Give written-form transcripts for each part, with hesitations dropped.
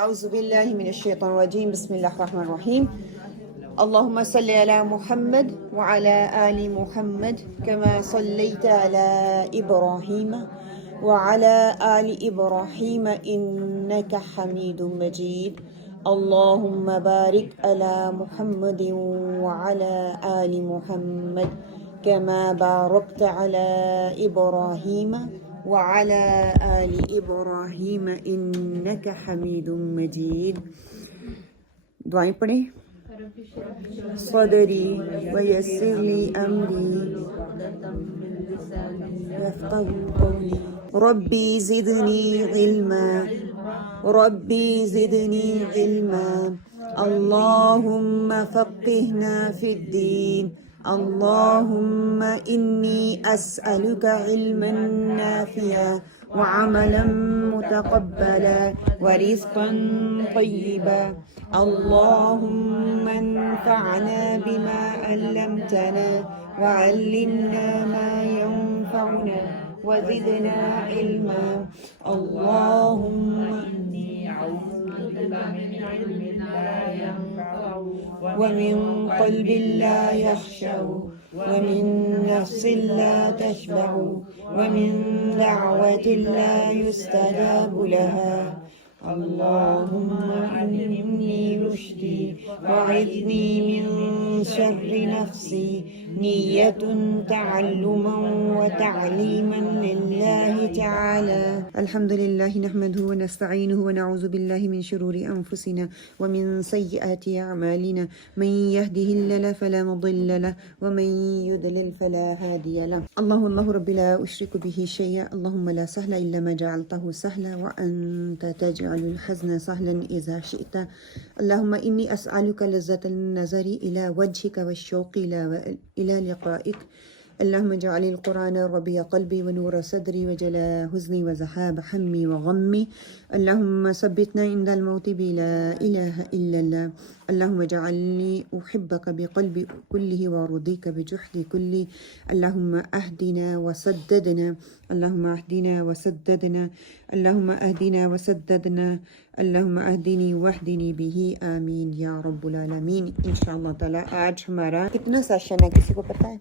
أعوذ بالله من الشيطان الرجيم بسم الله الرحمن الرحيم اللهم صل على محمد وعلى آل محمد كما صليت على إبراهيم وعلى آل إبراهيم إنك حميد مجيد اللهم بارك على محمد وعلى آل محمد كما باركت على إبراهيم وعلى آل إبراهيم إنك حميد مجيد. دعائیں پڑھیں. صدری ويسر لي أمري يفقهوا قولي ربي زدني علما ربي زدني علما اللهم فقهنا في الدين اللهم إني أسألك علما نافعا وعملا متقبلا ورزقا طيبا اللهم انفعنا بما علمتنا وعلمنا ما ينفعنا وزدنا علما اللهم إني أعوذ بك من علم لا ينفع ومن قلب لا يخشع ومن نفس لا تشبع ومن دعوة لا يستجاب لها اللهم علمني رشدي وعذني من شر نفسي نية تعلما وتعليما لله تعالى. الحمد لله نحمده ونستعينه ونعوذ بالله من شرور أنفسنا ومن سيئات أعمالنا من يهده الله فلا مضل له ومن يضلل فلا هادي له. الله رب لا أشرك به شيئا اللهم لا سهل إلا ما جعلته سهلا وأنت تجعل الحزن سهلا إذا شئت اللهم إني أسألك لذة النظر إلى وجهك والشوق إلى لقائك اللهم اجعل القرآن ربيع قلبي ونور صدري وجلاء حزني وذهاب همي وغمي اللهم ثبتنا عند الموت بلا إله إلا الله اللهم اجعلني أحبك بقلبي كله وأرضيك بجحدي كلي اللهم أهدنا وسددنا اللهم أهدنا وسددنا اللهم أهدنا وسددنا اللهم أهدني واهدني به آمین یا رب العالمین. انشاءاللہ تعالیٰ آج ہمارا کتنا سیشن ہے کسی کو پتہ ہے؟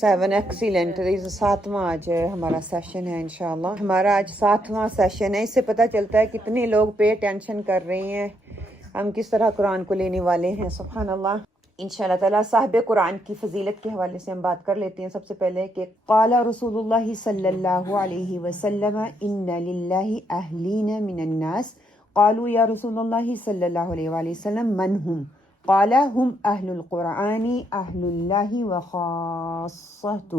7. ایکسیلنٹ. ساتواں آج ہمارا سیشن ہے انشاءاللہ. ہمارا آج 7واں سیشن ہے. اس سے پتہ چلتا ہے کتنے لوگ پے ٹینشن کر رہے ہیں ہم کس طرح قرآن کو لینے والے ہیں. سبحان اللہ. انشاءاللہ تعالیٰ صاحب قرآن کی فضیلت کے حوالے سے ہم بات کر لیتے ہیں. سب سے پہلے کہ قال رسول اللہ صلی اللہ علیہ وسلم ان للہ اہلین من الناس قالوا یا رسول اللہ صلی اللہ علیہ وآلہ وسلم من ہم قال هم اہل القرآن اہل اللہ وخاصتہ.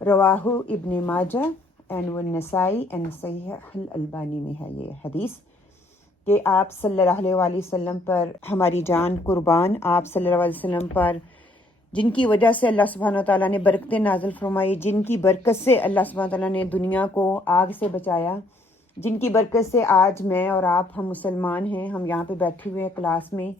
رواہ ابن ماجہ والنسائی صحیح الالبانی میں ہے یہ حدیث کہ آپ صلی اللہ علیہ وآلہ وسلم پر ہماری جان قربان. آپ صلی اللہ علیہ وسلم پر جن کی وجہ سے اللہ سبحانہ وتعالیٰ نے برکتیں نازل فرمائی, جن کی برکت سے اللہ سبحانہ وتعالیٰ نے دنیا کو آگ سے بچایا, جن کی برکت سے آج میں اور آپ ہم مسلمان ہیں, ہم یہاں پہ بیٹھے ہوئے ہیں کلاس میں.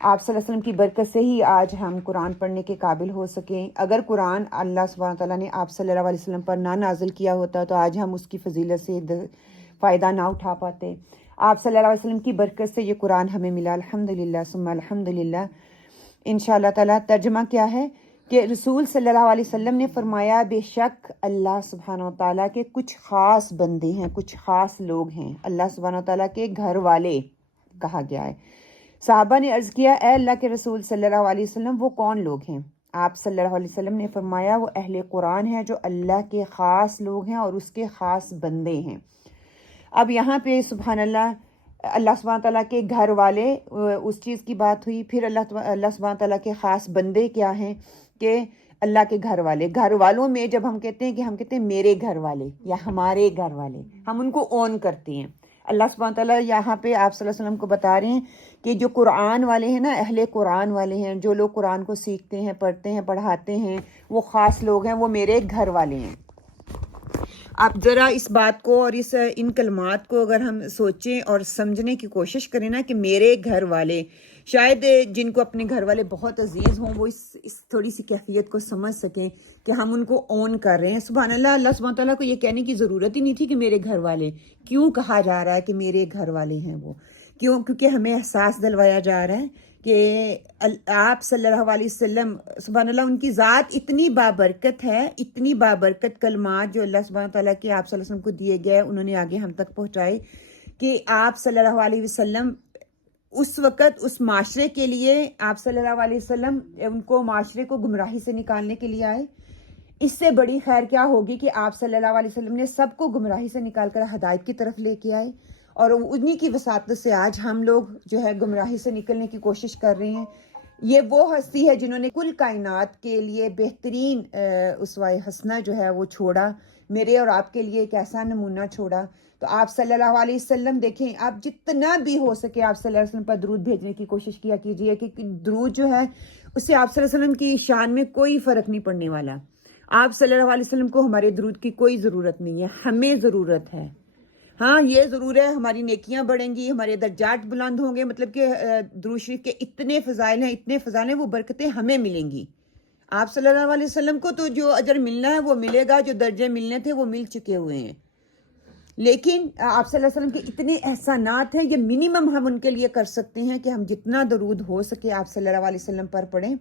آپ صلی اللہ علیہ وسلم کی برکت سے ہی آج ہم قرآن پڑھنے کے قابل ہو سکیں. اگر قرآن اللہ سبحانہ وتعالیٰ نے آپ صلی اللہ علیہ وسلم پر نہ نازل کیا ہوتا تو آج ہم اس کی فضیلت سے فائدہ نہ اٹھا پاتے. آپ صلی اللہ علیہ وسلم کی برکت سے یہ قرآن ہمیں ملا. الحمدللہ ثم الحمدللہ. انشاءاللہ تعالیٰ ترجمہ کیا ہے کہ رسول صلی اللہ علیہ وسلم نے فرمایا بے شک اللہ سبحانہ وتعالیٰ کے کچھ خاص بندے ہیں, کچھ خاص لوگ ہیں. اللہ سبحانہ وتعالیٰ کے گھر والے کہا گیا ہے. صحابہ نے عرض کیا اے اللہ کے رسول صلی اللہ علیہ وسلم وہ کون لوگ ہیں؟ آپ صلی اللہ علیہ وسلم نے فرمایا وہ اہل قرآن ہیں جو اللہ کے خاص لوگ ہیں اور اس کے خاص بندے ہیں. اب یہاں پہ سبحان اللہ اللہ سبحانہ تعالیٰ کے گھر والے اس چیز کی بات ہوئی. پھر اللہ سبحانہ تعالیٰ کے خاص بندے کیا ہیں کہ اللہ کے گھر والے. گھر والوں میں جب ہم کہتے ہیں کہ ہم کہتے ہیں میرے گھر والے یا ہمارے گھر والے, ہم ان کو اون کرتے ہیں. اللہ سبحانہ تعالیٰ یہاں پہ آپ صلی اللہ علیہ وسلم کو بتا رہے ہیں کہ جو قرآن والے ہیں نا, اہل قرآن والے ہیں, جو لوگ قرآن کو سیکھتے ہیں, پڑھتے ہیں, پڑھاتے ہیں, وہ خاص لوگ ہیں, وہ میرے گھر والے ہیں. آپ ذرا اس بات کو اور ان کلمات کو اگر ہم سوچیں اور سمجھنے کی کوشش کریں نا کہ میرے گھر والے، شاید جن کو اپنے گھر والے بہت عزیز ہوں وہ اس تھوڑی سی کیفیت کو سمجھ سکیں کہ ہم ان کو اون کر رہے ہیں. سبحان اللہ. اللہ سبحانہ تعالیٰ کو یہ کہنے کی ضرورت ہی نہیں تھی کہ میرے گھر والے. کیوں کہا جا رہا ہے کہ میرے گھر والے ہیں وہ؟ کیونکہ ہمیں احساس دلوایا جا رہا ہے کہ آپ صلی اللہ علیہ وسلم، سبحان اللہ، ان کی ذات اتنی بابرکت ہے، اتنی بابرکت کلمات جو اللہ سبحانہ تعالیٰ کے آپ صلی اللہ علیہ وسلم کو دیے گئے انہوں نے آگے ہم تک پہنچائے، کہ آپ صلی اللہ علیہ وسلم اس وقت اس معاشرے کے لیے، آپ صلی اللہ علیہ وسلم ان کو معاشرے کو گمراہی سے نکالنے کے لیے آئے. اس سے بڑی خیر کیا ہوگی کہ آپ صلی اللہ علیہ وسلم نے سب کو گمراہی سے نکال کر ہدایت کی طرف لے کے آئے، اور انہی کی وساطت سے آج ہم لوگ جو ہے گمراہی سے نکلنے کی کوشش کر رہے ہیں. یہ وہ ہستی ہے جنہوں نے کل کائنات کے لیے بہترین اسوہ حسنہ جو ہے وہ چھوڑا، میرے اور آپ کے لیے ایک ایسا نمونہ چھوڑا. تو آپ صلی اللہ علیہ وسلم دیکھیں، آپ جتنا بھی ہو سکے آپ صلی اللہ علیہ وسلم پر درود بھیجنے کی کوشش کیا کیجئے، کہ درود جو ہے اس سے آپ صلی اللہ علیہ وسلم کی شان میں کوئی فرق نہیں پڑنے والا. آپ صلی اللہ علیہ وسلم کو ہمارے درود کی کوئی ضرورت نہیں ہے، ہمیں ضرورت ہے. ہاں یہ ضرور ہے ہماری نیکیاں بڑھیں گی، ہمارے درجات بلند ہوں گے، مطلب کہ درود شریف کے اتنے فضائل ہیں، وہ برکتیں ہمیں ملیں گی. آپ صلی اللہ علیہ وسلم کو تو جو اجر ملنا ہے وہ ملے گا، جو درجے ملنے تھے وہ مل چکے ہوئے ہیں. لیکن آپ صلی اللہ علیہ وسلم کے اتنے احسانات ہیں، یہ منیمم ہم ان کے لیے کر سکتے ہیں کہ ہم جتنا درود ہو سکے آپ صلی اللہ علیہ وسلم پر پڑھیں.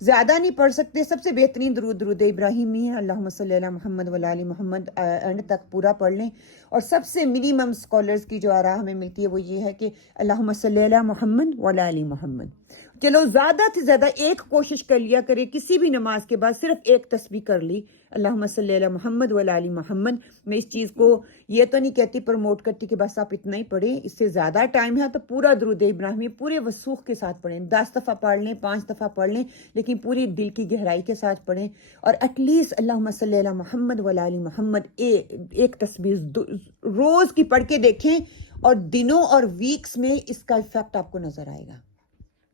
زیادہ نہیں پڑھ سکتے، سب سے بہترین درود ابراہیمی ہے، اللہم صلی علی محمد وعلی آل محمد، اینڈ تک پورا پڑھ لیں. اور سب سے منیمم سکولرز کی جو آراء ہمیں ملتی ہے وہ یہ ہے کہ اللہم صلی علی محمد وعلی آل محمد. چلو زیادہ سے زیادہ ایک کوشش کر لیا کرے، کسی بھی نماز کے بعد صرف ایک تسبیح کر لی، اللہم صلی علی محمد وعلی آل محمد. میں اس چیز کو یہ تو نہیں کہتی، پروموٹ کرتی کہ بس آپ اتنا ہی پڑھیں، اس سے زیادہ ٹائم ہے تو پورا درود ابراہیمی پورے وثوق کے ساتھ پڑھیں. 10 دفعہ پڑھ لیں، 5 دفعہ پڑھ لیں، لیکن پوری دل کی گہرائی کے ساتھ پڑھیں. اور ایٹ لیسٹ اللہم صلی علی محمد وعلی آل محمد ایک تسبیح روز کی پڑھ کے دیکھیں، اور دنوں اور ویکس میں اس کا ایفیکٹ آپ کو نظر آئے گا.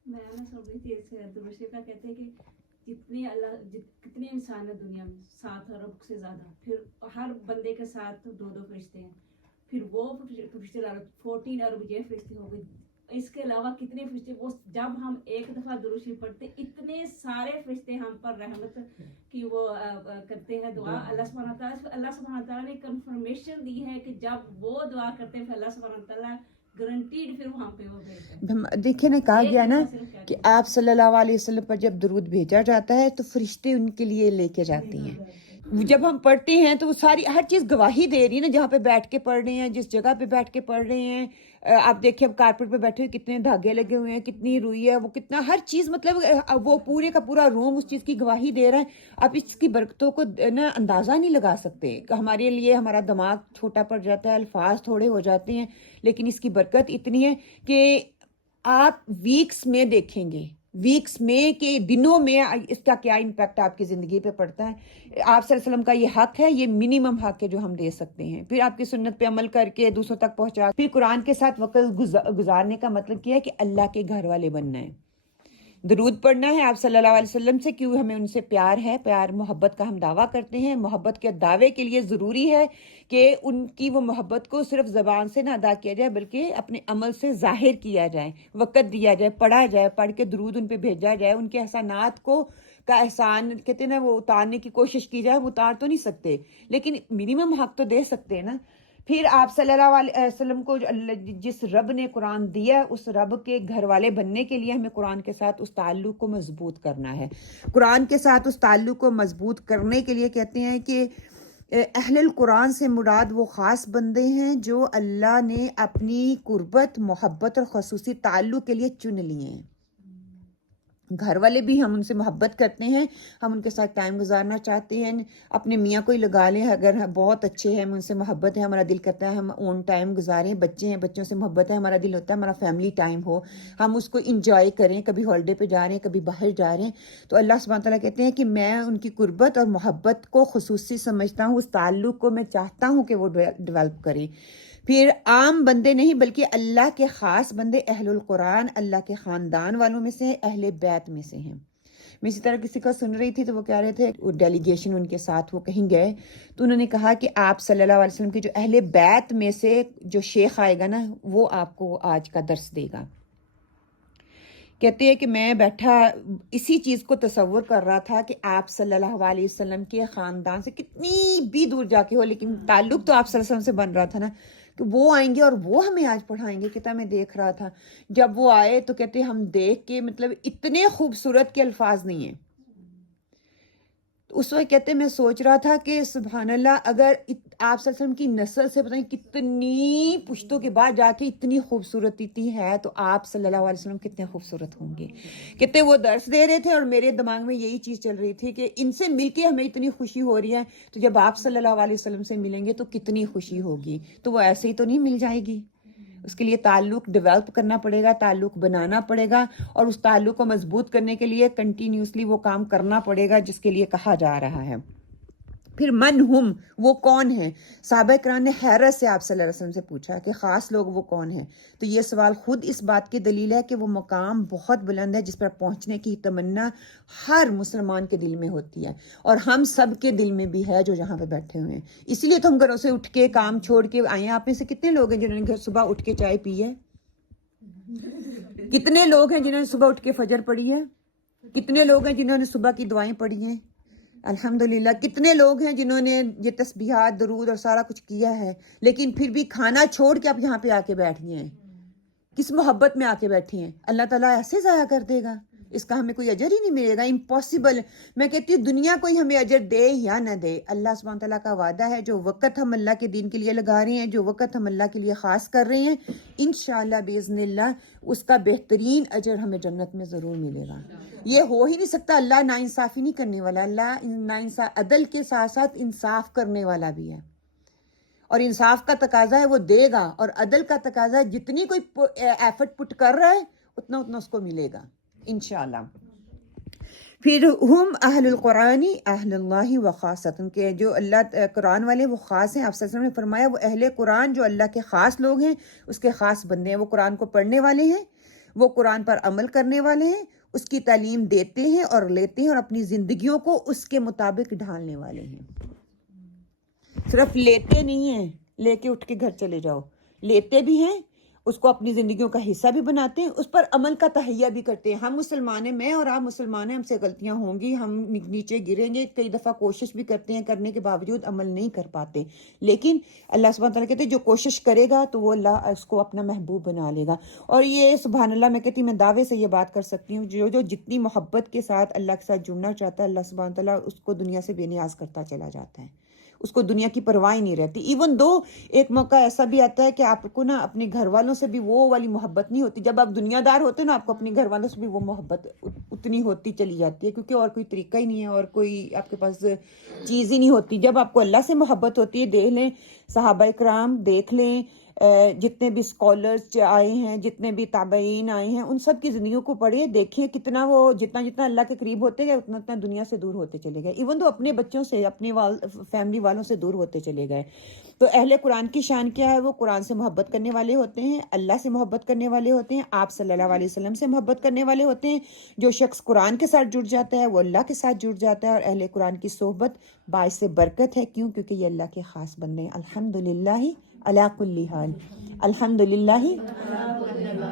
میں نہ سمجھ رہی تھی درود شریف کا کہتے ہیں کہ کتنے انسان ہیں دنیا میں، 7 ارب سے زیادہ، پھر ہر بندے کے ساتھ 2 فرشتے ہیں، پھر وہ فرشتے 14 ارب یہ فرشتے ہو گئے. اس کے علاوہ کتنے فرشتے، وہ جب ہم ایک دفعہ درود شریف پڑھتے اتنے سارے فرشتے ہم پر رحمت کی وہ کرتے ہیں دعا. اللہ سبحانہ تعالیٰ نے کنفرمیشن دی ہے کہ جب وہ دعا کرتے ہیں پھر اللہ سبحانہ تعالیٰ گارنٹیڈ پھر وہاں پہ وہ بھیجتے ہیں. دیکھیں نا، کہا گیا نا کہ آپ صلی اللہ علیہ وسلم پر جب درود بھیجا جاتا ہے تو فرشتے ان کے لیے لے کے جاتے ہیں. جب ہم پڑھتے ہیں تو وہ ساری ہر چیز گواہی دے رہی ہے نا، جہاں پہ بیٹھ کے پڑھ رہے ہیں، جس جگہ پہ بیٹھ کے پڑھ رہے ہیں. آپ دیکھیں اب کارپیٹ پہ بیٹھے ہوئے کتنے دھاگے لگے ہوئے ہیں، کتنی روئی ہے، وہ کتنا ہر چیز، مطلب وہ پورے کا پورا روم اس چیز کی گواہی دے رہا ہے. آپ اس کی برکتوں کو نا اندازہ نہیں لگا سکتے. ہمارے لیے ہمارا دماغ چھوٹا پڑ جاتا ہے، الفاظ تھوڑے ہو جاتے ہیں، لیکن اس کی برکت اتنی ہے کہ آپ ویکس میں دیکھیں گے، ویکس میں کہ دنوں میں اس کا کیا امپیکٹ آپ کی زندگی پہ پڑتا ہے. آپ صلی اللہ علیہ وسلم کا یہ حق ہے، یہ منیمم حق ہے جو ہم دے سکتے ہیں. پھر آپ کی سنت پہ عمل کر کے دوسروں تک پہنچا، پھر قرآن کے ساتھ وقت گزارنے کا مطلب کیا ہے کہ اللہ کے گھر والے بننا ہے. درود پڑھنا ہے آپ صلی اللہ علیہ وسلم سے، کیوں ہمیں ان سے پیار ہے، پیار محبت کا ہم دعویٰ کرتے ہیں. محبت کے دعوے کے لیے ضروری ہے کہ ان کی وہ محبت کو صرف زبان سے نہ ادا کیا جائے بلکہ اپنے عمل سے ظاہر کیا جائے، وقت دیا جائے، پڑھا جائے، پڑھ کے درود ان پہ بھیجا جائے. ان کے احسانات کا احسان کہتے ہیں نا وہ اتارنے کی کوشش کی جائے. وہ اتار تو نہیں سکتے لیکن منیمم حق تو دے سکتے ہیں نا. پھر آپ صلی اللہ علیہ وسلم کو جس رب نے قرآن دیا، اس رب کے گھر والے بننے کے لیے ہمیں قرآن کے ساتھ اس تعلق کو مضبوط کرنا ہے. قرآن کے ساتھ اس تعلق کو مضبوط کرنے کے لیے کہتے ہیں کہ اہل القرآن سے مراد وہ خاص بندے ہیں جو اللہ نے اپنی قربت، محبت اور خصوصی تعلق کے لیے چن لیے ہیں. گھر والے بھی ہم ان سے محبت کرتے ہیں، ہم ان کے ساتھ ٹائم گزارنا چاہتے ہیں. اپنے میاں کو ہی لگا لیں، اگر بہت اچھے ہیں، ہم ان سے محبت ہے، ہمارا دل کرتا ہے ہم اون ٹائم گزاریں. بچے ہیں، بچوں سے محبت ہے، ہمارا دل ہوتا ہے ہمارا فیملی ٹائم ہو، ہم اس کو انجوائے کریں. کبھی ہالیڈے پہ جا رہے ہیں، کبھی باہر جا رہے ہیں، تو اللہ سبحانہ تعالیٰ کہتے ہیں کہ میں ان کی قربت اور محبت کو خصوصی سمجھتا ہوں، اس تعلق کو میں چاہتا ہوں کہ وہ ڈیولپ کریں. پھر عام بندے نہیں بلکہ اللہ کے خاص بندے اہل القرآن اللہ کے خاندان والوں میں سے، اہل بیت میں سے ہیں. میں اسی طرح کسی کا سن رہی تھی تو وہ کہہ رہے تھے ڈیلیگیشن ان کے ساتھ وہ کہیں گئے تو انہوں نے کہا کہ آپ صلی اللہ علیہ وسلم کے جو اہل بیت میں سے جو شیخ آئے گا نا وہ آپ کو آج کا درس دے گا. کہتے ہیں کہ میں بیٹھا اسی چیز کو تصور کر رہا تھا کہ آپ صلی اللہ علیہ وسلم کے خاندان سے کتنی بھی دور جا کے ہو لیکن تعلق تو آپ صلی اللہ علیہ وسلم سے بن رہا تھا نا کہ وہ آئیں گے اور وہ ہمیں آج پڑھائیں گے. کہتا میں دیکھ رہا تھا جب وہ آئے تو کہتے ہم دیکھ کے مطلب اتنے خوبصورت کے الفاظ نہیں ہیں. اس وقت کہتے میں سوچ رہا تھا کہ سبحان اللہ اگر آپ صلی اللہ علیہ وسلم کی نسل سے پتہ نہیں کتنی پشتوں کے بعد جا کے اتنی خوبصورتی ہے تو آپ صلی اللہ علیہ وسلم کتنے خوبصورت ہوں گے. کہتے وہ درس دے رہے تھے اور میرے دماغ میں یہی چیز چل رہی تھی کہ ان سے مل کے ہمیں اتنی خوشی ہو رہی ہے تو جب آپ صلی اللہ علیہ وسلم سے ملیں گے تو کتنی خوشی ہوگی. تو وہ ایسے ہی تو نہیں مل جائے گی, اس کے لیے تعلق ڈیولپ کرنا پڑے گا, تعلق بنانا پڑے گا اور اس تعلق کو مضبوط کرنے کے لیے کنٹینیوسلی وہ کام کرنا پڑے گا جس کے لیے کہا جا رہا ہے. پھر من ہم, وہ کون ہیں؟ صحابہ کرام نے حیرت سے آپ صلی اللہ علیہ وسلم سے پوچھا کہ خاص لوگ وہ کون ہیں. تو یہ سوال خود اس بات کی دلیل ہے کہ وہ مقام بہت بلند ہے جس پر پہنچنے کی تمنا ہر مسلمان کے دل میں ہوتی ہے اور ہم سب کے دل میں بھی ہے جو یہاں پہ بیٹھے ہوئے ہیں. اسی لیے تو ہم گھروں سے اٹھ کے کام چھوڑ کے آئے ہیں. آپ میں سے کتنے لوگ ہیں جنہوں نے گھر صبح اٹھ کے چائے پی ہے؟ کتنے لوگ ہیں جنہوں نے صبح اٹھ کے فجر پڑھی ہے؟ کتنے لوگ ہیں جنہوں نے صبح کی دعائیں پڑھی ہیں؟ الحمدللہ. کتنے لوگ ہیں جنہوں نے یہ تسبیحات درود اور سارا کچھ کیا ہے لیکن پھر بھی کھانا چھوڑ کے آپ یہاں پہ آ کے بیٹھ گئے ہیں؟ کس محبت میں آ کے بیٹھی ہیں؟ اللہ تعالیٰ ایسے ضائع کر دے گا؟ اس کا ہمیں کوئی اجر ہی نہیں ملے گا. امپاسبل. میں کہتی ہوں دنیا کوئی ہمیں اجر دے یا نہ دے, اللہ سبحانہ تعالیٰ کا وعدہ ہے جو وقت ہم اللہ کے دین کے لیے لگا رہے ہیں, جو وقت ہم اللہ کے لیے خاص کر رہے ہیں, انشاءاللہ باذن اللہ اس کا بہترین اجر ہمیں جنت میں ضرور ملے گا. یہ ہو ہی نہیں سکتا. اللہ ناانصافی نہیں کرنے والا, اللہ عدل کے ساتھ ساتھ انصاف کرنے والا بھی ہے اور انصاف کا تقاضا ہے وہ دے گا اور عدل کا تقاضا ہے جتنی کوئی ایفرٹ پٹ کر رہا ہے اتنا اس کو ملے گا انشاءاللہ. پھر ہم اہل القرآن اہل اللہ و خاصۃ, کے جو اللہ قرآن والے وہ خاص ہیں. آپ صلی اللہ علیہ وسلم نے فرمایا وہ اہل قرآن جو اللہ کے خاص لوگ ہیں اس کے خاص بندے ہیں. وہ قرآن کو پڑھنے والے ہیں, وہ قرآن پر عمل کرنے والے ہیں, اس کی تعلیم دیتے ہیں اور لیتے ہیں اور اپنی زندگیوں کو اس کے مطابق ڈھالنے والے ہیں. صرف لیتے نہیں ہیں, لے کے اٹھ کے گھر چلے جاؤ, لیتے بھی ہیں, اس کو اپنی زندگیوں کا حصہ بھی بناتے ہیں, اس پر عمل کا تہیہ بھی کرتے ہیں. ہم مسلمان ہیں, میں اور آپ مسلمان ہیں, ہم سے غلطیاں ہوں گی, ہم نیچے گریں گے, کئی دفعہ کوشش بھی کرتے ہیں, کرنے کے باوجود عمل نہیں کر پاتے. لیکن اللہ سبحانہ تعالیٰ کہتے ہیں جو کوشش کرے گا تو وہ اللہ اس کو اپنا محبوب بنا لے گا. اور یہ سبحان اللہ میں کہتی ہوں, میں دعوے سے یہ بات کر سکتی ہوں, جو جتنی محبت کے ساتھ اللہ کے ساتھ جڑنا چاہتا ہے اللہ سبحانہ تعالیٰ اس کو دنیا سے بے نیاز کرتا چلا جاتا ہے. اس کو دنیا کی پرواہ ہی نہیں رہتی. ایون دو ایک موقع ایسا بھی آتا ہے کہ آپ کو نا اپنے گھر والوں سے بھی وہ والی محبت نہیں ہوتی. جب آپ دنیا دار ہوتے ہیں نا آپ کو اپنے گھر والوں سے بھی وہ محبت اتنی ہوتی چلی جاتی ہے کیونکہ اور کوئی طریقہ ہی نہیں ہے اور کوئی آپ کے پاس چیز ہی نہیں ہوتی. جب آپ کو اللہ سے محبت ہوتی ہے, دیکھ لیں صحابہ کرام, دیکھ لیں جتنے بھی اسکالرز آئے ہیں, جتنے بھی تابعین آئے ہیں, ان سب کی زندگیوں کو پڑھیں, دیکھیں کتنا وہ جتنا اللہ کے قریب ہوتے گئے اتنا دنیا سے دور ہوتے چلے گئے. ایون تو اپنے بچوں سے, اپنے فیملی والوں سے دور ہوتے چلے گئے. تو اہل قرآن کی شان کیا ہے؟ وہ قرآن سے محبت کرنے والے ہوتے ہیں, اللہ سے محبت کرنے والے ہوتے ہیں, آپ صلی اللہ علیہ وسلم سے محبت کرنے والے ہوتے ہیں. جو شخص قرآن کے ساتھ جڑ جاتا ہے وہ اللہ کے ساتھ جڑ جاتا ہے اور اہل قرآن کی صحبت باعث برکت ہے. کیوں؟ کیونکہ یہ اللہ کے خاص بندے ہیں. الحمدللہ علی کل حال,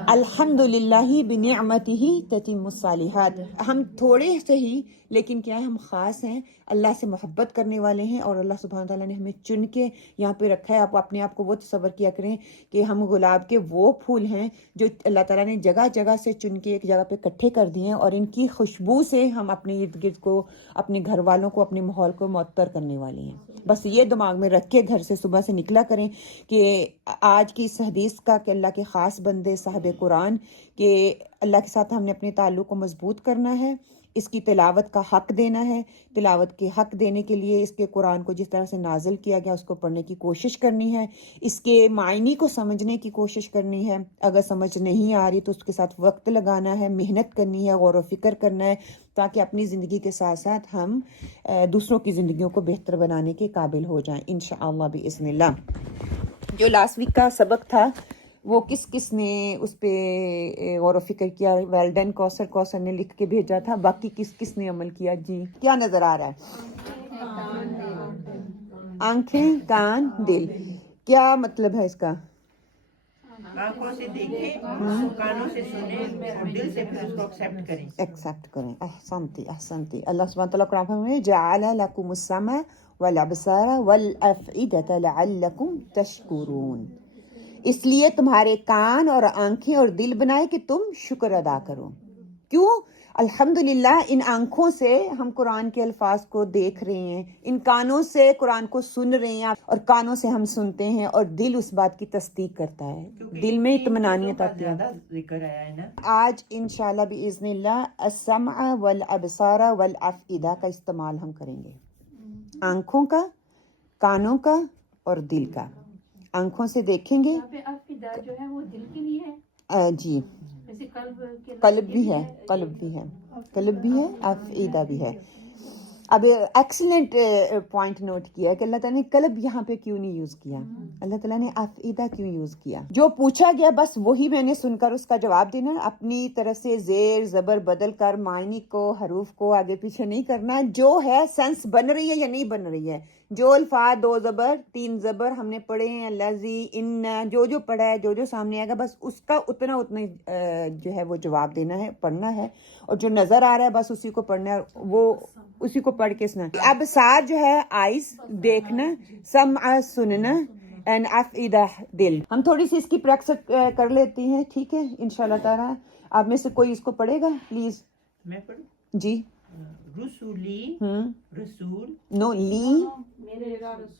الحمدللہ بنعمتہ تتم الصالحات. ہم تھوڑے سے ہی لیکن کیا ہے, ہم خاص ہیں, اللہ سے محبت کرنے والے ہیں اور اللہ سبحانہ تعالیٰ نے ہمیں چن کے یہاں پہ رکھا ہے. آپ اپنے آپ کو وہ تصور کیا کریں کہ ہم گلاب کے وہ پھول ہیں جو اللہ تعالیٰ نے جگہ جگہ سے چن کے ایک جگہ پہ اکٹھے کر دیے ہیں اور ان کی خوشبو سے ہم اپنے ارد گرد کو, اپنے گھر والوں کو, اپنے ماحول کو معطر کرنے والے ہیں. بس یہ دماغ میں رکھ کے گھر سے صبح سے نکلا کریں کہ آج کی اس حدیث کا کہ اللہ کے خاص بندے صاحب قرآن, کہ اللہ کے ساتھ ہم نے اپنے تعلق کو مضبوط کرنا ہے, اس کی تلاوت کا حق دینا ہے. تلاوت کے حق دینے کے لیے اس کے قرآن کو جس طرح سے نازل کیا گیا اس کو پڑھنے کی کوشش کرنی ہے, اس کے معنی کو سمجھنے کی کوشش کرنی ہے. اگر سمجھ نہیں آ رہی تو اس کے ساتھ وقت لگانا ہے, محنت کرنی ہے, غور و فکر کرنا ہے تاکہ اپنی زندگی کے ساتھ ساتھ ہم دوسروں کی زندگیوں کو بہتر بنانے کے قابل ہو جائیں انشاءاللہ باذن اللہ. جو لاسٹ ویک کا سبق تھا وہ کس کس نے اس پہ غور و فکر کیا؟ ویلڈن کوثر نے لکھ کے بھیجا تھا. باقی کس کس نے عمل کیا؟ جی کیا نظر آ رہا ہے؟ آنکھیں، کان، دل. کیا مطلب ہے اس کا؟ آنکھوں سے دیکھیں، کانوں سے سنیں اور دل سے پھر اس کو ایکسیپٹ کریں. ایکسیپٹ کریں. احسنتی. اللہ سبحانہ تعالیٰ قرآن میں جعل لکم السمع والابصار والافئدة لعلکم تشکرون. اس لیے تمہارے کان اور آنکھیں اور دل بنائے کہ تم شکر ادا کرو. کیوں؟ الحمدللہ ان آنکھوں سے ہم قرآن کے الفاظ کو دیکھ رہے ہیں، ان کانوں سے قرآن کو سن رہے ہیں، اور کانوں سے ہم سنتے ہیں، اور دل اس بات کی تصدیق کرتا ہے، دل میں اطمینانیت آتی ہے. زیادہ ذکر آیا ہے نا. آج انشاءاللہ باذن اللہ السمع والابصار والافئدہ کا استعمال ہم کریں گے. آنکھوں کا، کانوں کا اور دل کا. آنکھوں سے دیکھیں گے. یہاں پہ افئدہ جو ہے وہ دل کے لیے ہے، جی جیسے قلب بھی ہے، قلب بھی ہے، افئدہ بھی ہے. اب ایکسیلنٹ پوائنٹ نوٹ کیا ہے کہ اللہ تعالیٰ نے قلب یہاں پہ کیوں نہیں یوز کیا، اللہ تعالیٰ نے افئدہ کیوں یوز کیا. جو پوچھا گیا بس وہی میں نے سن کر اس کا جواب دینا، اپنی طرح سے زیر زبر بدل کر معنی کو، حروف کو آگے پیچھے نہیں کرنا. جو ہے سینس بن رہی ہے یا نہیں بن رہی ہے، جو الفاظ 2 زبر 3 زبر ہم نے پڑھے ہیں، الذی، ان، جو پڑھا ہے، جو سامنے آئے گا، بس اس کا اتنا جو ہے وہ جواب دینا ہے، پڑھنا ہے. اور جو نظر آ رہا ہے بس اسی کو پڑھنا ہے، وہ اسی کو پڑھ کے سنا. اب سار جو ہے آئیز دیکھنا، سمع سننا، اینڈ افئدہ دل. ہم تھوڑی سی اس کی پریکٹس کر لیتے ہیں، ٹھیک ہے انشاءاللہ تعالیٰ. آپ میں سے کوئی اس کو پڑھے گا پلیز؟ میں پڑھوں؟ جی. رسولی، رسول، نو لی.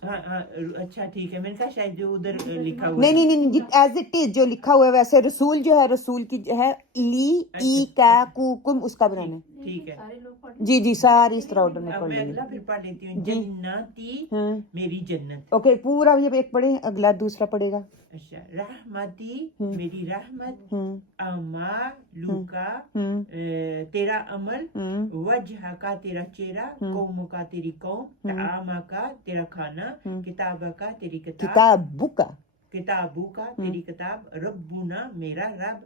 ہاں ہاں اچھا ٹھیک ہے. میں نے کہا شاید جو ادھر لکھا ہوا نہیں ایز اٹ از جو لکھا ہوا ہے ویسے. رسول جو ہے، رسول کی جو ہے لی، ای، کا، کو، کم، اس کا بنانا ہے. ٹھیک ہے. سارے لوگ پڑھ جی ساری اس طرح آرڈر میں اب پڑھ میں لیں گے. اگلا پھر پڑھ لیتی ہوں. جی. جنتی، ہاں میری جنت. اوکے پورا یہ ایک پڑھے، اگلا دوسرا پڑھے گا. اچھا. رحمتی، میری رحمت. اعمالو کا، تیرا عمل. وجہ کا، تیرا چہرہ. قوم کا، تیری قوم. طعام کا، تیرا کھانا. کتاب کا، تیری کتاب. کتابو کا، کتابو کا، تیری کتاب. ربنا، میرا رب،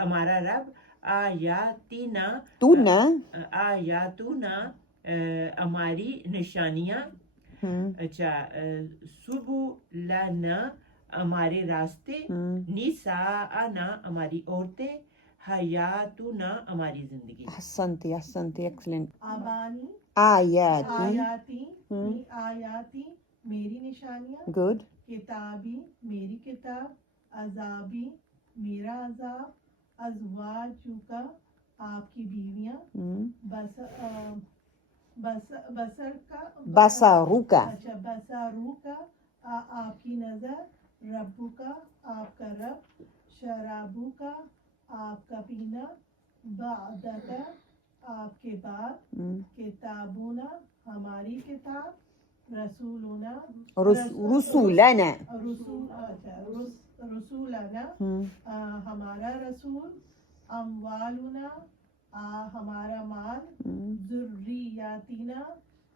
ہمارا رب. آیاتنا، تو نا. آیاتنا، ہماری نشانیاں. اچھا. سبلنا، ہمارے راستے. نساءنا، ہماری عورتیں. حیاتنا، ہماری زندگی. احسنتی ایکسلنٹ. آبانی، آیاتی. آیاتی میری نشانیاں. گڈ. کتابی میری کتاب. عذابی میرا عذاب. ازواجو کا آپ کی بیویاں. بسر کا، بصارو کا. اچھا بصارو کا آپ کی نظر. ربو کا آپ کا رب. شرابو کا آپ کا پینا. بعد کا آپ کے بعد. کتابونا ہماری کتاب. رسولنا رسولنا. رسولنا ہمارا رسول. اموالنا ہمارا مال. ذریاتنا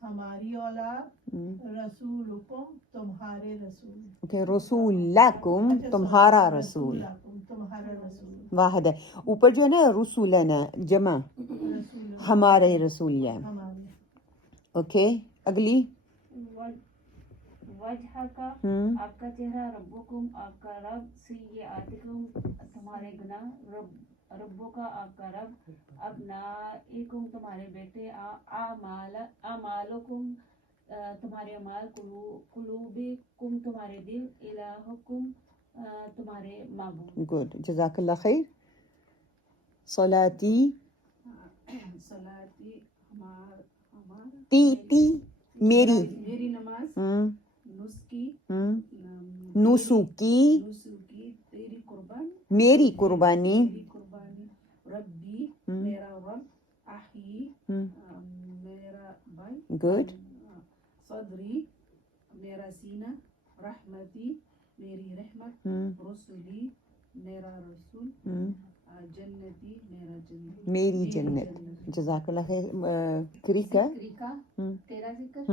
ہماری اولاد. رسولکم تمہارے رسول. اوکے. رسولکم تمہارا رسول. تمہارا رسول. واحد ہے. اوپر جو ہے نا رسولنا جمع، ہمارے رسول ہے. ہمارے. اوکے اگلی. وجہ کا، آپ کا چہرہ. ربکم، آپ کا رب. سیئاتکم، تمہارے گناہ. ربو کا آپ کا رب. ابنائکم، تمہارے بیٹے. اعمالکم، تمہارے اعمال. قلوبکم، تمہارے دل. الہکم، تمہارے معبود. گڈ جزاک اللہ خیر. صلاتی. صلاتی تی میری. میری نماز. نسکی، نسوکی نسکی تیری قربان. میری قربانی. میری قربانی. ربی میرا رب. احیی میرا بھائی. گڈ. صدری میرا سینہ. رحمتی میری رحمت. رسولی میرا رسول. جنتی میرا جنت. میری جنت. جزاک اللہ خیر. کریکا. تیرا ذکر.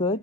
good,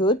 good,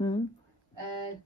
hmm.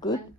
Good.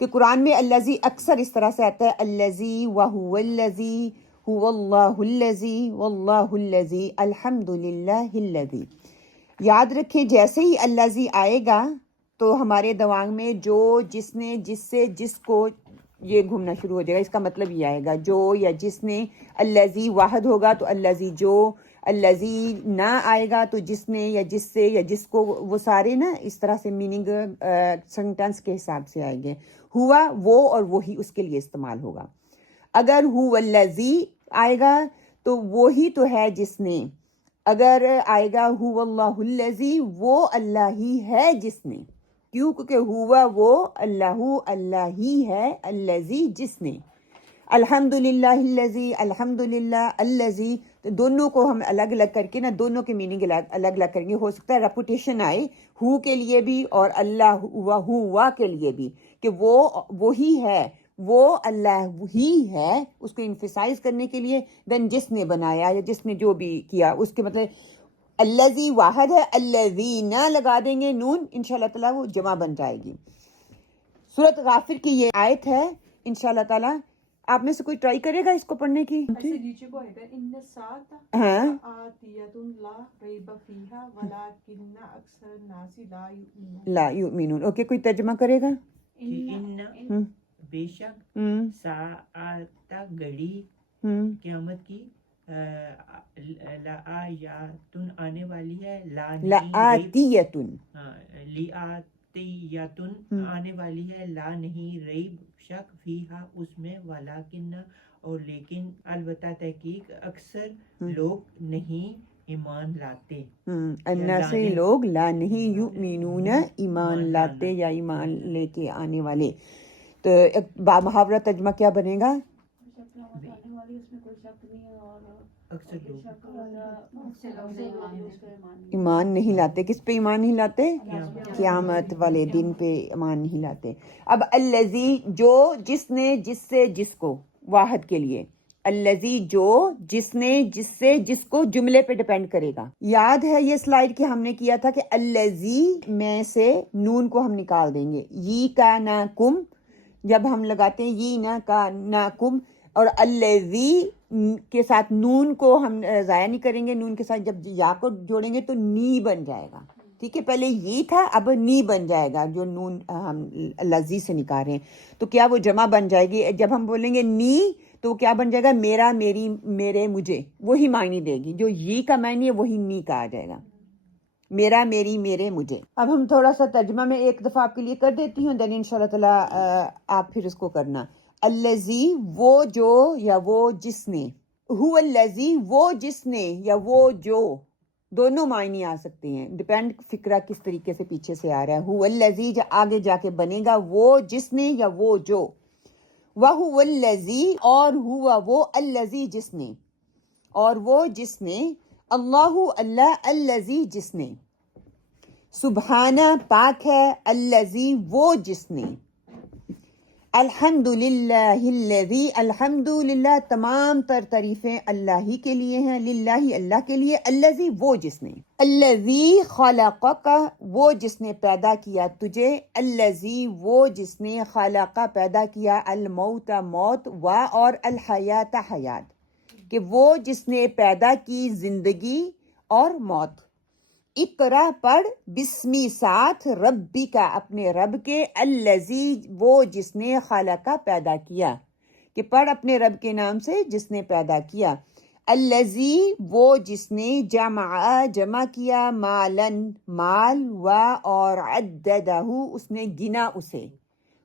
کہ قرآن میں الذی اکثر اس طرح سے آتا ہے الذی وہو الذی هو اللہ الذی واللہ الذی الحمد للہ الذی. یاد رکھیں جیسے ہی الذی آئے گا تو ہمارے دماغ میں جو جس نے جس سے جس کو یہ گھومنا شروع ہو جائے گا. اس کا مطلب یہ آئے گا جو یا جس نے. الذی واحد ہوگا تو الذی جو. الذی نہ آئے گا تو جس نے یا جس سے یا جس کو. وہ سارے نا اس طرح سے میننگ سینٹینس کے حساب سے آئیں گے. ہوا وہ اور وہی اس کے لیے استعمال ہوگا. اگر ہو الذی آئے گا تو وہی تو ہے جس نے. اگر آئے گا ہو اللہ الذی وہ اللہ ہی ہے جس نے. کیوں؟ کیونکہ ہوا وہ اللہ اللہ ہی ہے الذی جس نے. الحمدللہ الذی الحمدللہ الذی دونوں کو ہم الگ الگ کر کے نا دونوں کے میننگ الگ الگ کریں گے. ہو سکتا ہے ریپوٹیشن آئے ہو کے لیے بھی اور اللہ ہوا کے لیے بھی کہ وہ وہی ہے وہ اللہ ہی ہے. اس کو انفسائز کرنے کے لیے دین جس نے بنایا یا جس نے جو بھی کیا اس کے مطلب الذی واحد ہے. الذین لگا دیں گے نون انشاءاللہ تعالیٰ وہ جمع بن جائے گی. سورۃ غافر کی یہ آیت ہے. انشاءاللہ تعالیٰ آپ میں سے کوئی ٹرائی کرے گا اس کو پڑھنے کی؟ ایسے نیچے کو آئے گا ان الساعۃ ہاں آتیۃ لا ریب فیہا ولکن اکثر الناس لا یؤمنون. لا یؤمنون. اوکے کوئی ترجمہ کرے گا؟ ان بے شک ساعت گھڑی قیامت کی لآیاتن آنے والی ہے. لآتیۃن لیاتیاتن آنے والی ہے. لا نہیں ریب شک فیہا اس میں ولیکن اور لیکن البتہ تحقیق اکثر لوگ نہیں ایمان لاتے. الناس سے لوگ لا نہیں یؤمنون ایمان لاتے یا ایمان لے کے آنے والے. تو با محاورہ ترجمہ کیا بنے گا؟ ایمان نہیں لاتے. کس پہ ایمان نہیں لاتے؟ قیامت والے دن پہ ایمان نہیں لاتے. اب الذی جو جس نے جس سے جس کو واحد کے لیے. الذی جو جس نے جس سے جس کو جملے پہ ڈیپینڈ کرے گا. یاد ہے یہ سلائیڈ کہ ہم نے کیا تھا کہ الذی میں سے نون کو ہم نکال دیں گے. ی کا نا کم جب ہم لگاتے ہیں ی نا کا نا کم اور الذی کے ساتھ نون کو ہم ضائع نہیں کریں گے. نون کے ساتھ جب یا کو جوڑیں گے تو نی بن جائے گا. ٹھیک ہے پہلے یہ تھا اب نی بن جائے گا جو نون ہم الذی سے نکال رہے ہیں. تو کیا وہ جمع بن جائے گی؟ جب ہم بولیں گے نی تو کیا بن جائے گا؟ میرا میری میرے مجھے. وہی معنی دے گی. جو یہ کا معنی ہے وہی نی کا آ جائے گا. میرا میری میرے مجھے. اب ہم تھوڑا سا ترجمہ میں ایک دفعہ آپ کے لیے کر دیتی ہوں دین انشاءاللہ تعالیٰ آپ پھر اس کو کرنا. الذی وہ جو یا وہ جس نے. ہو الذی وہ جس نے یا وہ جو. دونوں معنی آ سکتے ہیں ڈپینڈ فکرہ کس طریقے سے پیچھے سے آ رہا ہے. ہو الذی آگے جا کے بنے گا وہ جس نے یا وہ جو. وہو الذی اور ہوا وہ الذی جس نے اور وہ جس نے. اللہ اللہ الذی جس نے. سبحانہ پاک ہے. الذی وہ جس نے. الحمد للہ الذی الحمدللہ تمام تر تعریفیں اللہ ہی کے لیے ہیں. للہ اللہ کے لیے. الذی وہ جس نے. الذی خلقک وہ جس نے پیدا کیا تجھے. الذی وہ جس نے خلق پیدا کیا الموت موت و اور الحیات حیات کہ وہ جس نے پیدا کی زندگی اور موت. اقرا پڑھ بسمی ساتھ ربی کا اپنے رب کے. الذی وہ جس نے خلق پیدا کیا کہ پڑھ اپنے رب کے نام سے جس نے پیدا کیا. الذی وہ جس نے جمع کیا مالن مال و اور عددہ اس نے گنا اسے.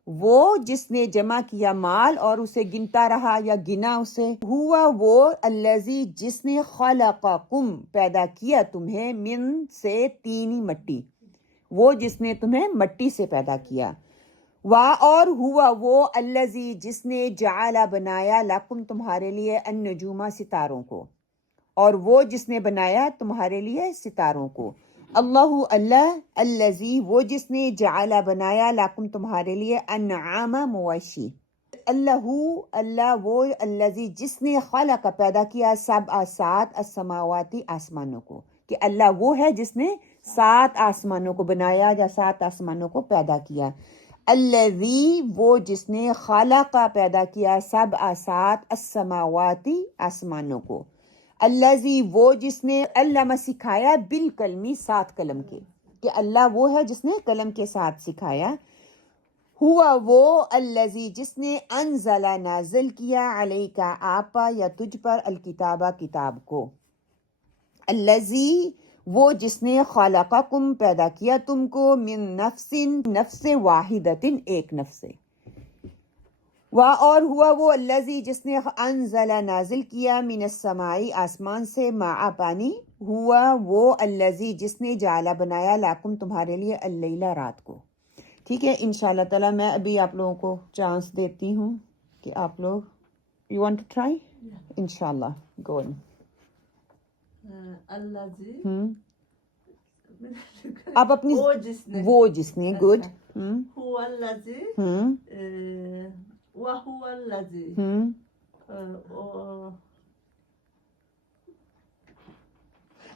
وہ جس نے جمع کیا مال اور اسے گنتا رہا یا گنا اسے. ہوا وہ الذی جس نے خلقکم پیدا کیا تمہیں من سے تینی مٹی. وہ جس نے تمہیں مٹی سے پیدا کیا. اور ہوا وہ الذی جس نے جعل بنایا لکم تمہارے لیے النجوم ستاروں کو. اور وہ جس نے بنایا تمہارے لیے ستاروں کو. اللہ اللہ الذی وہ جس نے جعل بنایا لکم تمہارے لیے انعام مواشی. اللہ اللہ وہ الذی جس نے خلق پیدا کیا سبع سات السماواتی آسمانوں کو کہ اللہ وہ ہے جس نے 7 آسمانوں کو بنایا یا 7 آسمانوں کو پیدا کیا. الذی وہ جس نے خلق پیدا کیا سبع سات السماواتی آسمانوں کو، الذی وہ جس نے علم سکھایا بالقلمی سات قلم کے، کہ اللہ وہ ہے جس نے قلم کے ساتھ سکھایا، ہوا وہ الذی جس نے انزل نازل کیا علیک آپ پر یا تجھ پر الکتابہ کتاب کو، الذی وہ جس نے خلقکم پیدا کیا تم کو من نفس واحدۃ ایک نفس سے، اور ہوا وہ الذی جس نے انزل نازل کیا من السماء آسمان سے ماء پانی، ہوا وہ الذی جس نے جعل بنایا لکم تمہارے لیے اللیل رات کو۔ ٹھیک ہے، انشاءاللہ تعالیٰ میں ابھی آپ لوگوں کو چانس دیتی ہوں کہ آپ لوگ یو وانٹ ٹو ٹرائی انشاءاللہ گو آن۔ اللہ جی آپ اپنی وہ جس نے گڈ هو الذي وهو الذي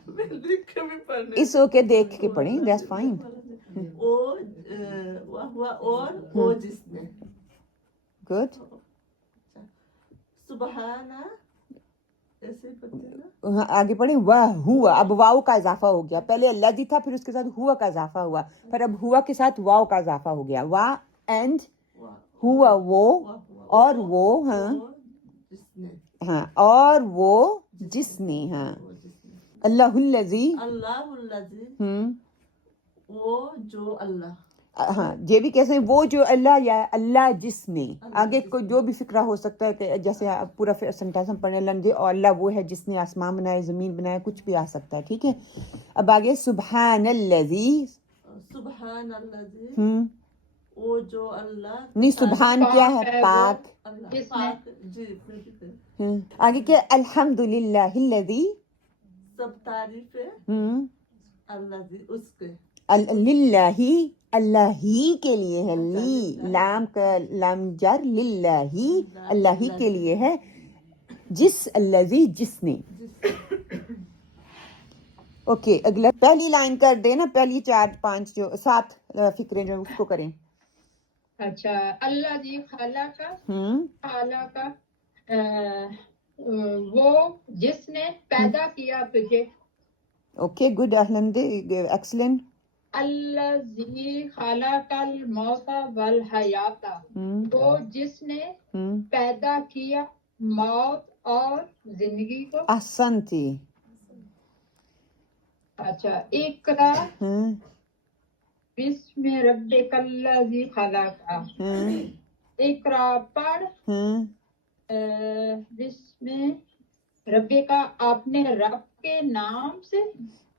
لکھ کے بھی پڑھنے اس اوکے دیکھ کے پڑھیں دیٹس فائن۔ اور جس نے گڈ سبحانہ ایسے پڑھتے ہیں نا، آگے پڑھیں وہ ہوا، اب واو کا اضافہ ہو گیا، پہلے اللہ جی تھا پھر اس کے ساتھ ہوا کا اضافہ ہوا، پھر اب ہوا کے ساتھ واو کا اضافہ ہو گیا، وا اینڈ ہوا وہ اور وہ ہاں جس نے ہاں اور وہ جس نے ہاں اللہ الذی اللہ الذی وہ جو اللہ ہاں یہ بھی کیسے وہ جو اللہ یا اللہ جس نے، آگے کو جو بھی فکرہ ہو سکتا ہے کہ جیسے آپ پورا سنٹینس ہم پڑھنے لگے اور اللہ وہ ہے جس نے آسمان بنائے زمین بنائے کچھ بھی آ سکتا ہے، ٹھیک ہے۔ اب آگے سبحان الذی سبحان الذی وہ جو اللہ نہیں سبحان کیا ہے پاک، اللہ جس نے پاک جی آگے کیا الحمدللہ الذی سب تعریف ہے اللہ جی اس کے للہ اللہ ہی کے لیے ہے، لی لام کا لام جر للہ اللہ ہی کے لیے ہے، جس الذی جس نے۔ اوکے اگلا پہلی لائن کر دیں نا، پہلی 4 5 جو 7 فکریں جو اس کو کریں۔ اچھا اللہ جی خالق وہ جس نے پیدا کیا تجھے، اوکے گڈ الحمد ایکسلنٹ۔ الذی خلق الموت والحیات وہ جس نے پیدا کیا موت اور زندگی کو۔ احسنتی۔ اچھا اقرا بسم ربک الذی خلق، اقرا پڑھ بسم ربک اپنے رب کے نام سے،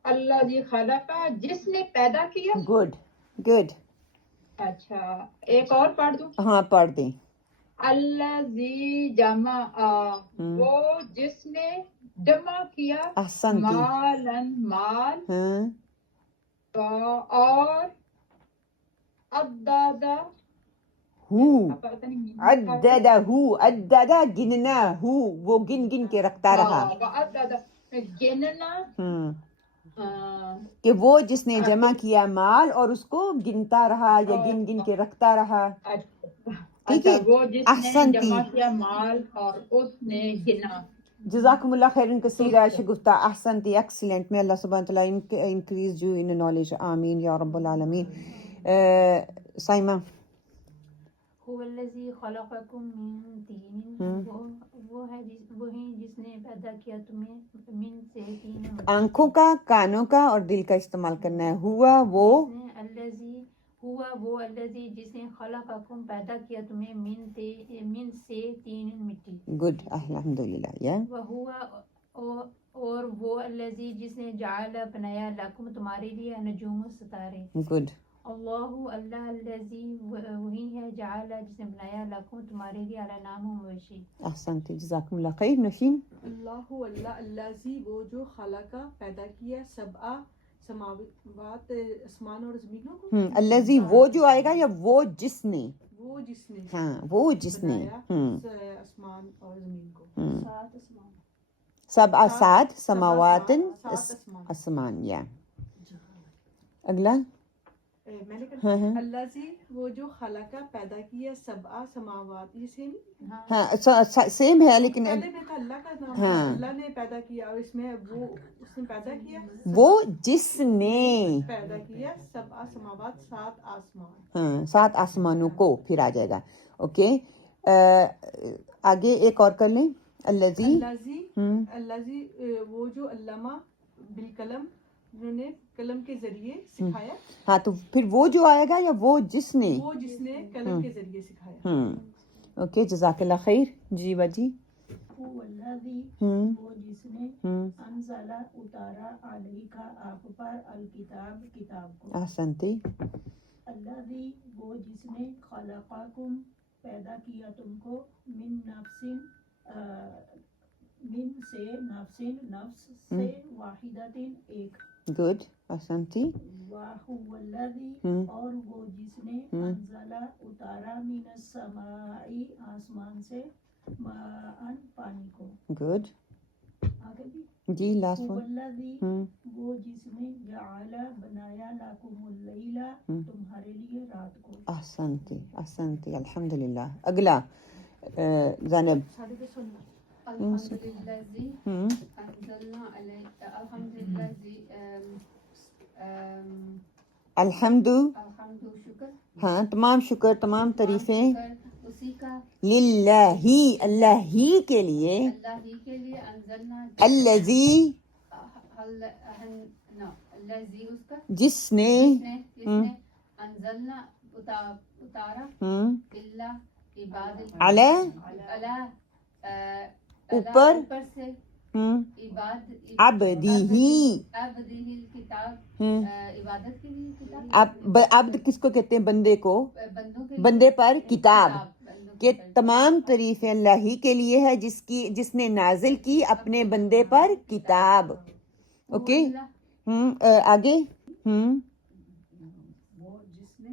اللہ جی خلق جس نے پیدا کیا۔ Good good. اچھا ایک اور پڑھ دوں؟ ہاں پڑھ دیں۔ الذی جمع وہ جس نے جمع کیا احسنتی۔ مالن مال اور عددہ عددہ گننا وہ گن گن کے رکھتا رہا، گننا کہ وہ جس نے جمع کیا مال اور اس کو گنتا رہا یا گن گن کے رکھتا رہا، ٹھیک ہے۔ وہ جس نے احسنتی۔ جمع کیا مال اور اس نے گنا۔ جزاکم اللہ خیرن کثیرا شگفتہ، احسنتی ایکسلنٹ، میں اللہ سبحانہ تعالیٰ انکریز یو ان نالج، آمین یا رب العالمین۔ سائمہ هو الذی خلقکم من طین، وہ ہے وہی جس نے پیدا کیا تمہیں من سے تین، آنکھوں کا کانوں کا اور دل کا استعمال کرنا ہے، ہوا وہ الذی جس نے خلقکم پیدا کیا تمہیں من سے تین مٹی، گڈ الحمدللہ یا اور وہ الذی جس نے جعل بنایا لکم تمہارے لیے نجوم ستارے، گڈ اللہ الذی وہی ہے جعل جس نے بنایا لکم تمہارے لیے الانعام مویشی۔ احسنتی جزاکم اللہ خیر۔ نشین اللہ الذی وہ جو خلقہ پیدا کیا سبع سماوات آسمان اور زمینوں کو، الذی وہ جو آئے گا یا وہ جس نے، وہ جس نے ہاں وہ جس نے بنایا آسمان اور زمین کو، 7 آسمان، سبع سات سماوات 7 آسمان۔ آسمان یا۔ اگلا میں نے ہاں ہاں اللہ جی وہ جو خلقہ پیدا کیا سبع سماوات، یہ سیم ہاں سیم ہے لیکن پہلے میں تھا اللہ کا نام ہے، ہاں اللہ نے پیدا کیا، اور اس میں وہ اس نے پیدا کیا وہ جس نے پیدا کیا سبع سماوات، 7 آسمان. ہاں 7 آسمانوں کو، پھر آ جائے گا. اوکے آگے ایک اور کر لیں. الذی اللہ جی وہ جو علامہ بالقلم، جنہوں نے قلم کے ذریعے سکھایا. ہاں تو پھر وہ جو آئے گا یا وہ جس نے؟ وہ جس نے قلم کے ذریعے سکھایا. اوکے جزاک اللہ خیر. جی باجی. والذی وہ جس نے انزل اتارا علیکا آپ پر الکتاب کتاب کو. احسنتی. الذی وہ جس نے خلقکم پیدا کیا تم کو من نفس من سے نفس سے واحدۃ ایک. گڈ. احسنتی. وَهُوَ الَّذِي اور وہ جس نے انزل اتارا من السماء آسمان سے ماءً پانی کو. گڈ. آگے بھی جی لاسٹ هُوَ ون. الَّذِي وہ جس نے جعل بنایا لَكُمُ اللَّيْلَ تمہارے لیے رات کو. احسنتی احسنتی الحمدللہ. اگلا زینب. الحمدللہ انزلنا علیک الحمد شکر، ہاں تمام شکر تمام تعریفیں اسی کا للہ اللہ ہی کے لیے. اللہ ہی کے لیے. انزلنا الذی الذی اس کا جس نے انزلنا اتارا اللہ عبادت علی اوپر سے عبدی ہی کتاب عبادت کے لیے کتاب. عبد کس کو کہتے ہیں؟ بندے کو. بندوں کے بندے پر کتاب بندوں کہ تمام تعریفیں اللہ ہی کے لیے ہے جس نے نازل کی اپنے بندے پر کتاب. اوکے آگے. وہ جس نے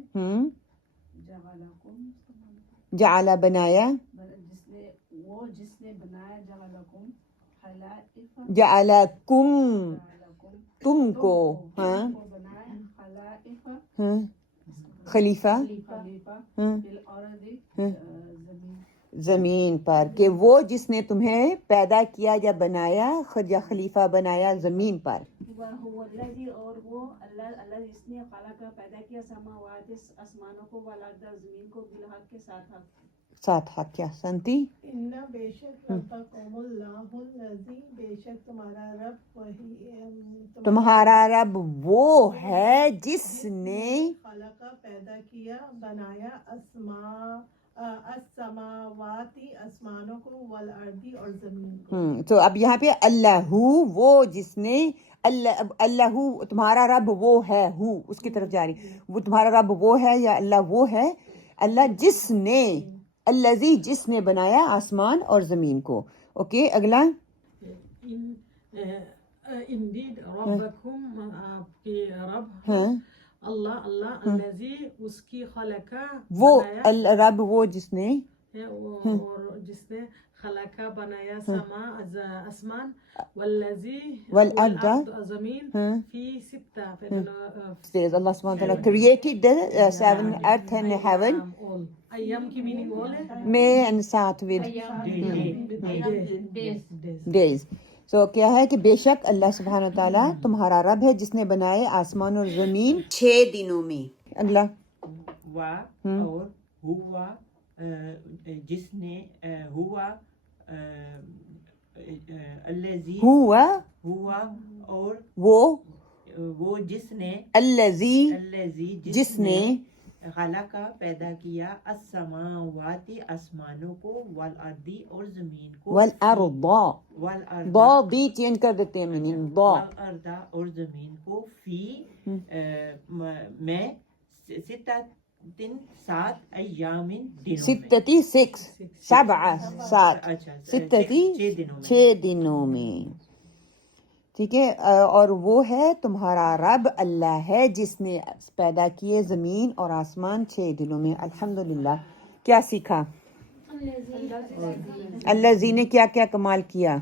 جعلکم جعل بنایا جس نے بنایا جعلکم خلائف جعلکم تم کو ہاں بنایا خلائف ہاں خلیفہ بالارض زمین پر، کہ وہ جس نے تمہیں پیدا کیا یا بنایا یا خلیفہ بنایا زمین پر. وَهُوَ الَّذِي اور وہ اللہ جس نے خلق پیدا کیا سماوات آسمانوں کو والارض زمین کو بالحق کے ساتھ حق کیا سنتی. ان بے شک ربکم اللہ الذی بے شک تمہارا رب وہی تمہارا رب وہ ہے جس نے خلق پیدا کیا بنایا السماواتی آسمانوں کو والارضی اور زمین کو. تو اب یہاں پہ اللہ وہ جس نے اللہ تمہارا رب وہ ہے اس کی طرف جاری. وہ تمہارا رب وہ ہے یا اللہ وہ ہے؟ اللہ جس نے الذی جس نے بنایا آسمان اور زمین کو. اوکے اگلا. انڈیڈ ربکم آپ کے رب ہاں اللہ الذی اس کی خلقہ وہ بنایا رب وہ جس نے اور جس نے خلقہ بنایا سما آسمان والذی والارض زمین فی ستہ says Allah subhanahu wa ta'ala created the 7 earth and heaven. ایام کی میننگ all ہے میں and ساتھ with days. So کیا ہے کہ بے شک اللہ سبحانہ و تعالیٰ تمہارا رب ہے جس نے بنائے آسمان اور زمین 6 دنوں میں. اگلا. اور ہوا جس نے ہوا الذی ہوا اور وہ جس نے الذی جس نے خلقہ پیدا کیا السماوات آسمانوں کو والارضی اور زمین کو والارض با بھی چینج کر دیتے ہیں میننگ با والارض اور زمین کو فی میں 7 ایام دنوں ستتی 6 دنوں میں. ٹھیک ہے. اور وہ ہے تمہارا رب اللہ ہے جس نے پیدا کیے زمین اور آسمان 6 دنوں میں. الحمدللہ. کیا سیکھا؟ الذی نے کیا کیا کمال کیا.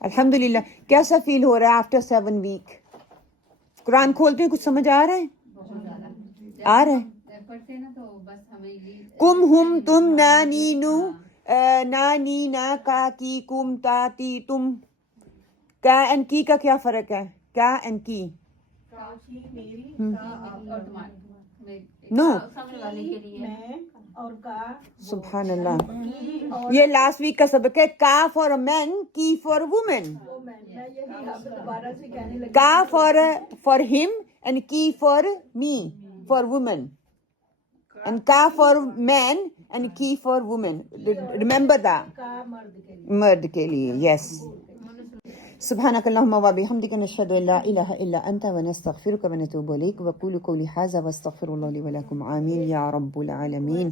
الحمدللہ. کیسا فیل ہو رہا ہے آفٹر 7 ویک؟ قرآن کھولتے ہیں کچھ سمجھ آ رہا ہے؟ آ رہے پڑھتے ہیں نا تو بس ہمیں یہ کم ہم تم نا نینو نا نی نا کا کی کم تا تی تم. کا اینڈ کی کا کیا فرق ہے؟ کا اینڈ کی کا کی میری کا آپ اور تمہارے نو سامنے والے کے لیے میں اور کا سبحان اللہ. کی اور یہ لاسٹ ویک کا سبق ہے. کا فار مین کی فار وومن. وہ میں یہی اب دوبارہ سے کہنے لگی کا فار ہم اینڈ کی for me for woman and کا فار مین اینڈ کی فار وومن. Remember that. کا مرد کے لیے مرد کے لیے. یس. سبحانك اللهم وبحمدك نشهد ان لا اله الا انت ونستغفرك ونتوب اليك وقولوا قولي هذا واستغفر الله لي ولكم. آمين يا رب العالمين.